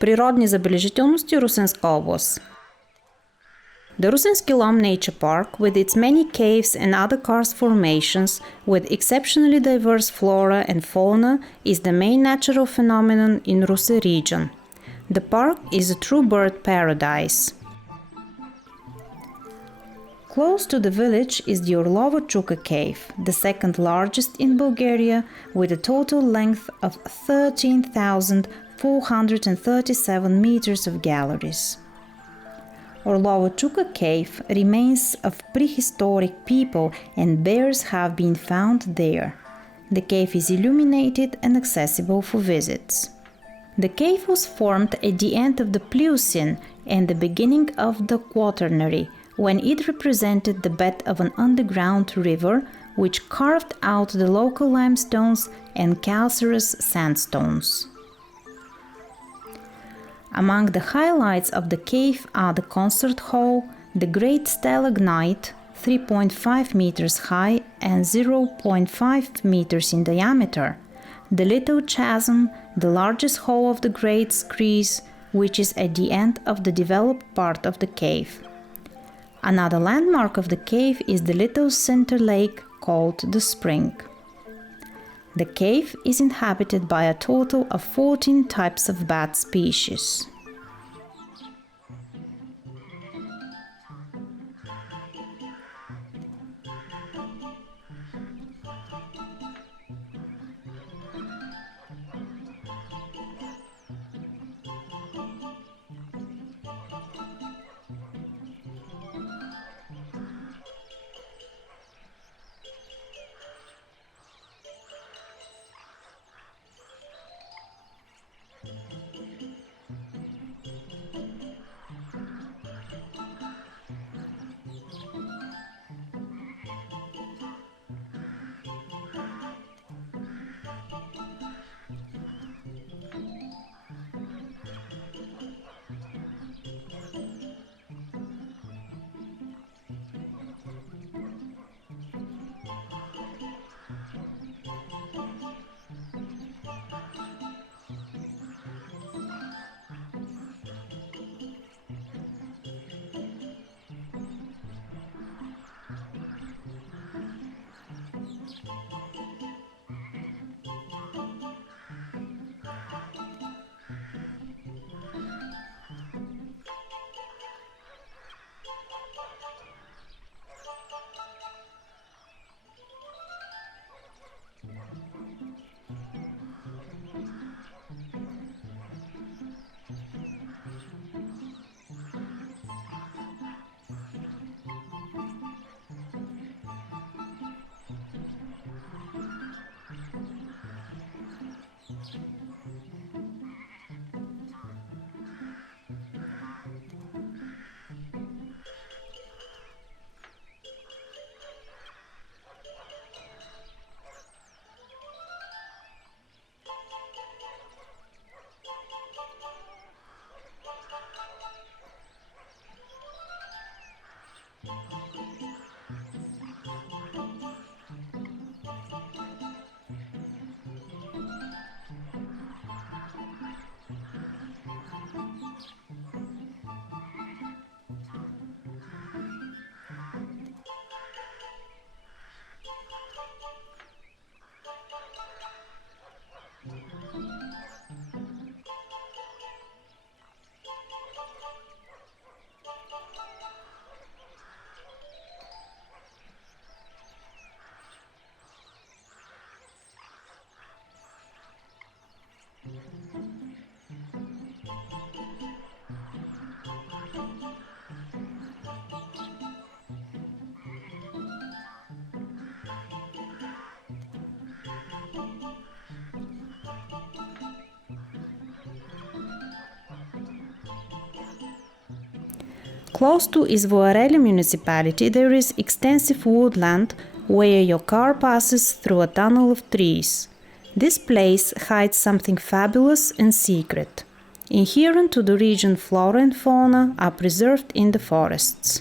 Природни забележителности Русенска област. The Rusenski Lom Nature Park, with its many caves and other karst formations, with exceptionally diverse flora and fauna, is the main natural phenomenon in Ruse region. The park is a true bird paradise. Close to the village is the Orlovo Chuka cave, the second largest in Bulgaria, with a total length of 13,437 meters of galleries. Orlovo Chuka cave remains of prehistoric people and bears have been found there. The cave is illuminated and accessible for visits. The cave was formed at the end of the Pliocene and the beginning of the Quaternary, when it represented the bed of an underground river which carved out the local limestones and calcareous sandstones. Among the highlights of the cave are the concert hall, the great stalagmite, 3.5 meters high and 0.5 meters in diameter, the little chasm, the largest hole of the great screes, which is at the end of the developed part of the cave. Another landmark of the cave is the little center lake called the Spring. The cave is inhabited by a total of 14 types of bat species. Close to Izvoareli municipality there is extensive woodland where your car passes through a tunnel of trees. This place hides something fabulous and secret. Inherent to the region flora and fauna are preserved in the forests.